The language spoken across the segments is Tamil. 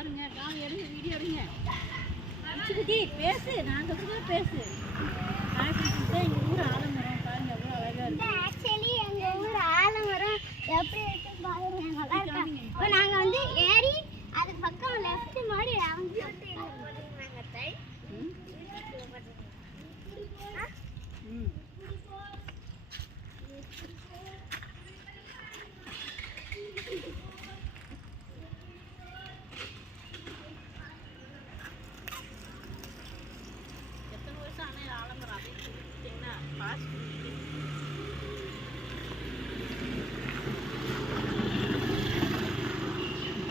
பாருங்க கால் எடுங்க வீடியோ எடுங்க குட்டி பேசு நான் சொல்றது பேசு எங்கள் ஊர் ஆலமரம் பாருங்க எவ்வளோ அழகாக இருக்குது ஆக்சுவலி எங்கள் ஊர் ஆலமரம் எப்படி இருக்கு பாருங்க நல்லா இருக்கா இப்போ நாங்கள் வந்து ஏறி அதுக்கு பக்கம் லெஃப்ட் மாதிரி எத்தனை வருஷம் ஆனால் ஆலமரம் அப்படின்னு சொல்லிட்டீங்கன்னா பாஸ்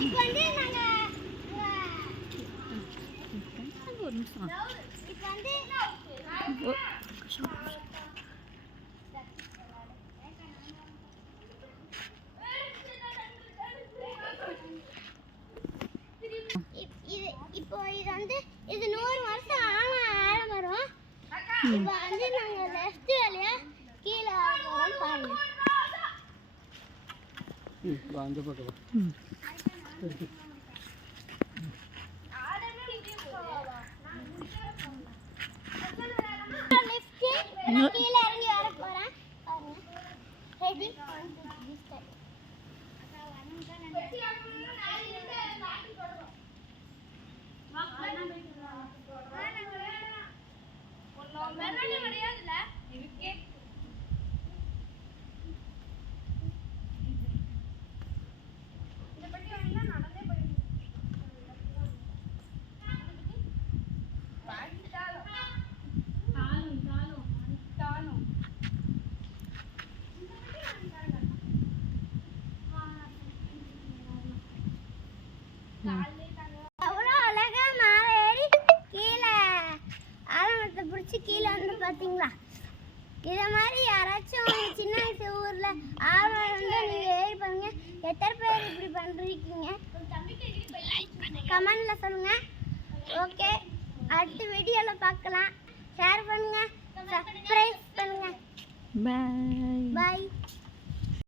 இப்போ வந்து நாங்கள் ஒரு நிமிஷம் இப்போ வந்து இப்போ இது வந்து இது 100 வருஷம் ஆன ஆலமரம் இப்போ வந்து நாங்கள் லெஃப்ட் வழியா கீழே வரோம் பாருங்க அந்த பக்கம் கீழே இறங்கி வர போறேன் பாருங்க ரெடி அவ்வளோ அழகா மேலே ஏறி கீழே ஆலமரத்தை பிடிச்சி கீழே வந்து பார்த்தீங்களா இதை மாதிரி யாராச்சும் சின்ன வயசு ஊரில் ஆலமரம் வந்து நீங்கள் ஏறி பாருங்க எத்தனை பேர் இப்படி பண்ணுறீங்க கமெண்டில் சொல்லுங்கள் ஓகே அடுத்த வீடியோவில் பார்க்கலாம் ஷேர் பண்ணுங்கள் சப்ஸ்கிரைப் பண்ணுங்கள் பாய் பாய்